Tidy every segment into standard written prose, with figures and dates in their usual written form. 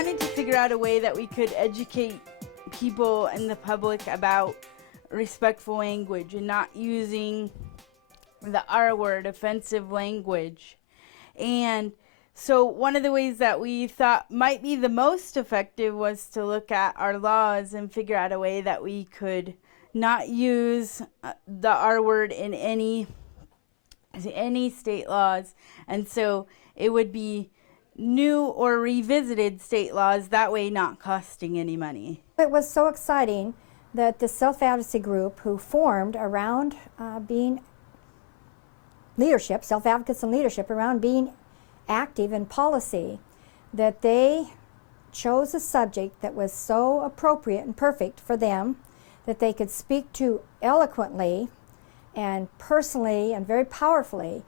wanted to figure out a way that we could educate people and the public about respectful language and not using the R word, offensive language. And so one of the ways that we thought might be the most effective was to look at our laws and figure out a way that we could not use the R word in any state laws. And so it would be new or revisited state laws, that way not costing any money. It was so exciting that the self-advocacy group who formed around being leadership, self-advocates and leadership around being active in policy, that they chose a subject that was so appropriate and perfect for them that they could speak to eloquently and personally and very powerfully.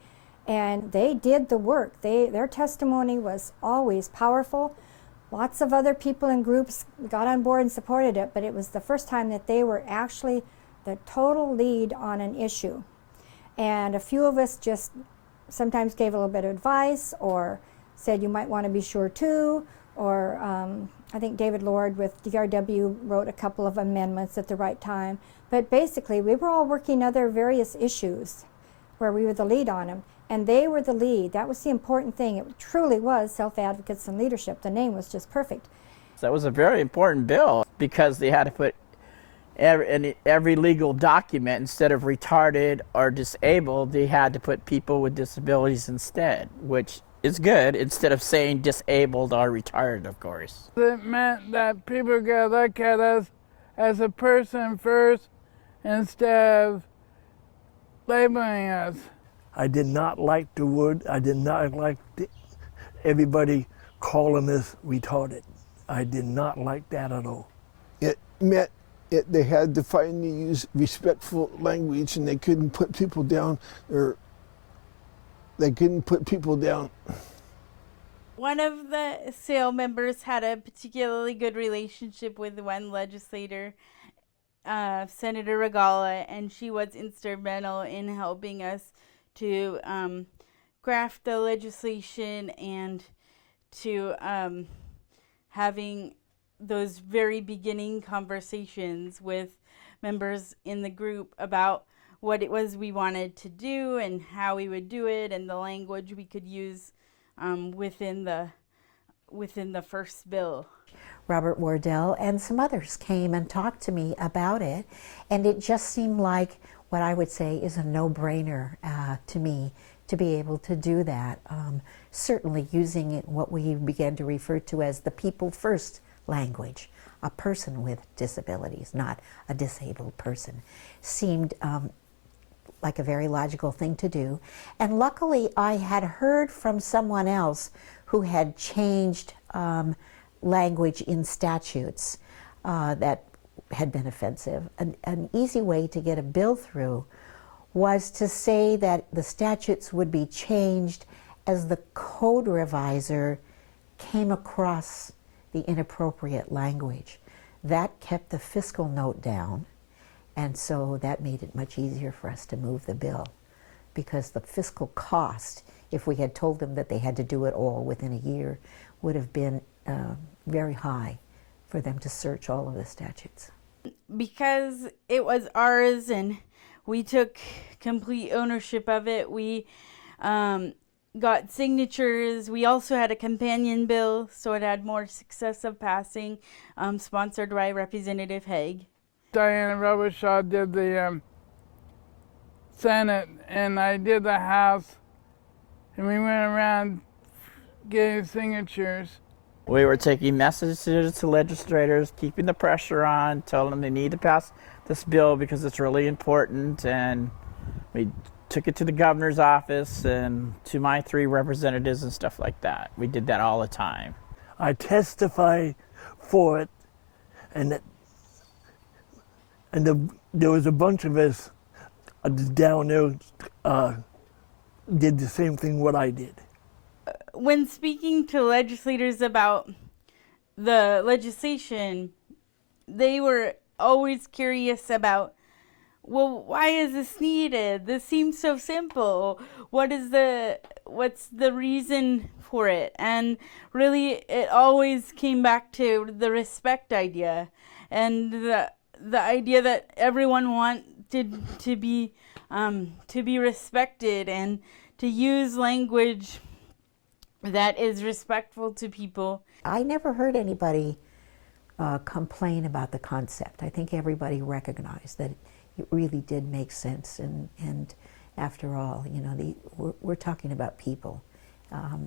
And they did the work. Their testimony was always powerful. Lots of other people and groups got on board and supported it, but it was the first time that they were actually the total lead on an issue. And a few of us just sometimes gave a little bit of advice or said you might want to be sure too, or I think David Lord with DRW wrote a couple of amendments at the right time. But basically we were all working other various issues where we were the lead on them. And they were the lead. That was the important thing. It truly was self-advocates and leadership. The name was just perfect. That was a very important bill because they had to put in every legal document, instead of retarded or disabled, they had to put people with disabilities instead, which is good, instead of saying disabled or retarded, of course. It meant that people could look at us as a person first instead of labeling us. I did not like the word. I did not like everybody calling us retarded. I did not like that at all. It meant they had to finally use respectful language, and they couldn't put people down, or they couldn't put people down. One of the SAIL members had a particularly good relationship with one legislator, Senator Regala, and she was instrumental in helping us to craft the legislation and to having those very beginning conversations with members in the group about what it was we wanted to do and how we would do it and the language we could use within the first bill. Robert Wardell and some others came and talked to me about it, and it just seemed like what I would say is a no-brainer to me to be able to do that. Certainly using it, what we began to refer to as the people first language, a person with disabilities, not a disabled person, seemed like a very logical thing to do. And luckily I had heard from someone else who had changed language in statutes that had been offensive. An easy way to get a bill through was to say that the statutes would be changed as the code reviser came across the inappropriate language. That kept the fiscal note down, and so that made it much easier for us to move the bill, because the fiscal cost, if we had told them that they had to do it all within a year, would have been very high for them to search all of the statutes. Because it was ours and we took complete ownership of it, we got signatures. We also had a companion bill, so it had more success of passing, sponsored by Representative Haig. Diana Robichaud did the Senate, and I did the House, and we went around getting signatures. We were taking messages to legislators, keeping the pressure on, telling them they need to pass this bill because it's really important, and we took it to the governor's office and to my 3 representatives and stuff like that. We did that all the time. I testified for it, and there was a bunch of us down there did the same thing what I did. When speaking to legislators about the legislation, they were always curious about, well, why is this needed? This seems so simple. What's the reason for it. And really, it always came back to the respect idea, and the idea that everyone wanted to be respected, and to use language that is respectful to people. I never heard anybody complain about the concept. I think everybody recognized that it really did make sense, and after all, you know, we're talking about people.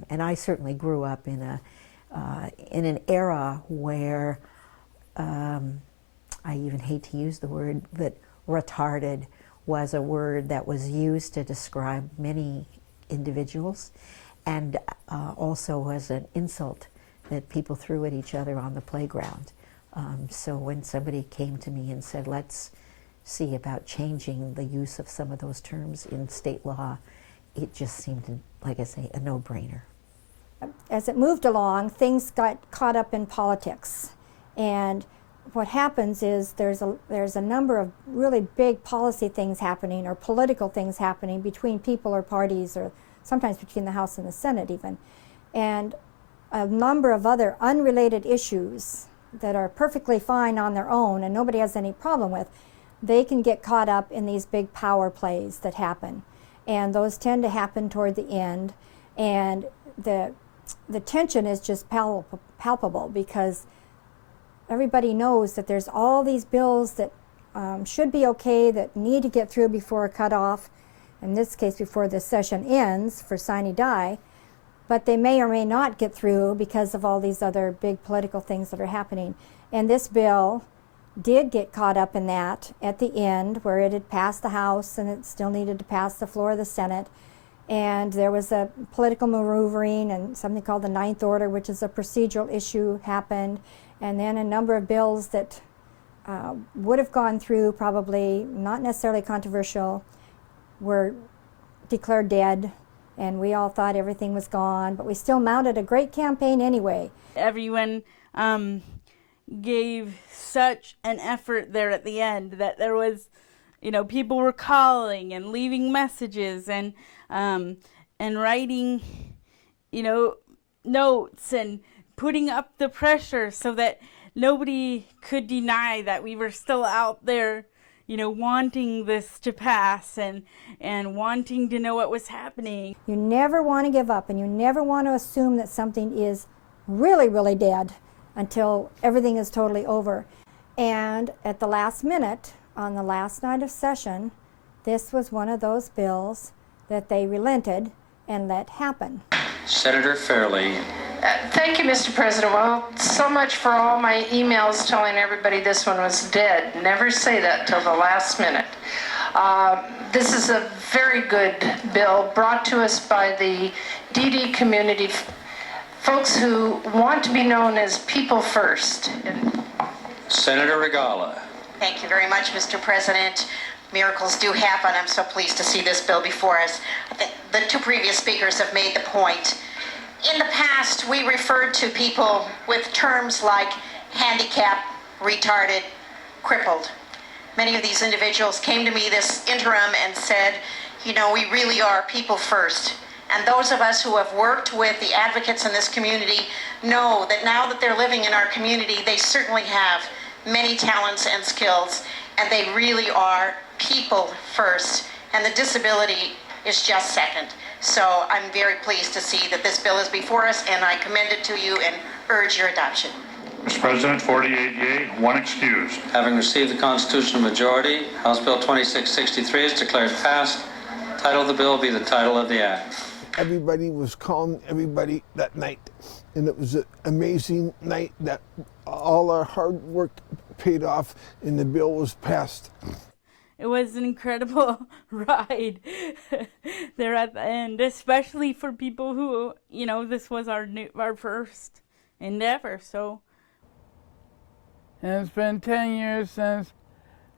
And I certainly grew up in an era where I even hate to use the word, but retarded was a word that was used to describe many individuals, and also was an insult that people threw at each other on the playground. So when somebody came to me and said, let's see about changing the use of some of those terms in state law, it just seemed, like I say, a no-brainer. As it moved along, things got caught up in politics. And what happens is there's a number of really big policy things happening, or political things happening between people or parties, or sometimes between the House and the Senate even. And a number of other unrelated issues that are perfectly fine on their own and nobody has any problem with, they can get caught up in these big power plays that happen. And those tend to happen toward the end. And the tension is just palpable, because everybody knows that there's all these bills that should be okay, that need to get through before a cutoff, in this case before the session ends for sine die, but they may or may not get through because of all these other big political things that are happening. And this bill did get caught up in that at the end, where it had passed the House and it still needed to pass the floor of the Senate. And there was a political maneuvering, and something called the Ninth Order, which is a procedural issue, happened. And then a number of bills that would have gone through, probably not necessarily controversial, were declared dead. And we all thought everything was gone, but we still mounted a great campaign anyway. Everyone gave such an effort there at the end that there was, you know, people were calling and leaving messages and writing, you know, notes and putting up the pressure so that nobody could deny that we were still out there, you know, wanting this to pass and wanting to know what was happening. You never want to give up, and you never want to assume that something is really, really dead until everything is totally over. And at the last minute, on the last night of session, this was one of those bills that they relented and let happen. Senator Fairley. Thank you, Mr. President. Well, so much for all my emails telling everybody this one was dead. Never say that till the last minute. This is a very good bill brought to us by the DD community, folks who want to be known as people first. Senator Regala. Thank you very much, Mr. President. Miracles do happen. I'm so pleased to see this bill before us. I think the two previous speakers have made the point. In the past, we referred to people with terms like handicapped, retarded, crippled. Many of these individuals came to me this interim and said, you know, we really are people first. And those of us who have worked with the advocates in this community know that now that they're living in our community, they certainly have many talents and skills, and they really are people first, and the disability is just second. So I'm very pleased to see that this bill is before us, and I commend it to you and urge your adoption. Mr. President, 48 yea, 1 excused. Having received the constitutional majority, House Bill 2663 is declared passed. Title of the bill will be the title of the act. Everybody was calling everybody that night, and it was an amazing night that all our hard work paid off and the bill was passed. It was an incredible ride there at the end, especially for people who, you know, this was our first endeavor. So, And it's been 10 years since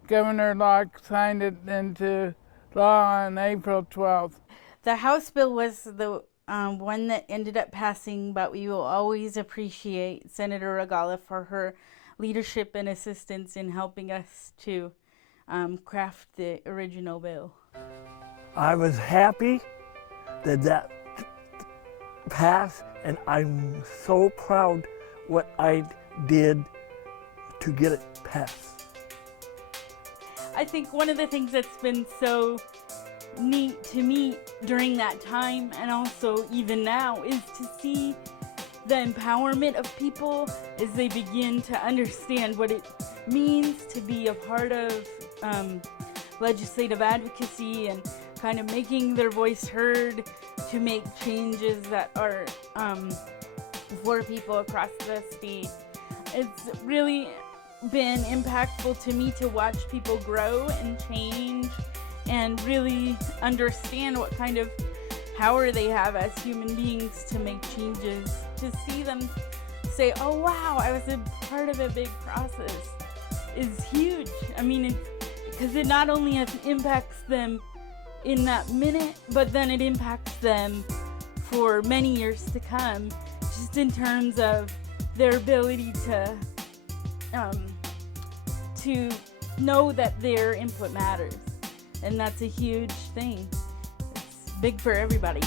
Governor Locke signed it into law on April 12th. The House bill was the one that ended up passing, but we will always appreciate Senator Regala for her leadership and assistance in helping us to craft the original bill. I was happy that passed, and I'm so proud what I did to get it passed. I think one of the things that's been so neat to me during that time, and also even now, is to see the empowerment of people as they begin to understand what it means to be a part of legislative advocacy and kind of making their voice heard to make changes that are for people across the state. It's really been impactful to me to watch people grow and change and really understand what kind of power they have as human beings to make changes. To see them say, oh wow, I was a part of a big process is huge. I mean, because it not only impacts them in that minute, but then it impacts them for many years to come, just in terms of their ability to know that their input matters. And that's a huge thing. It's big for everybody.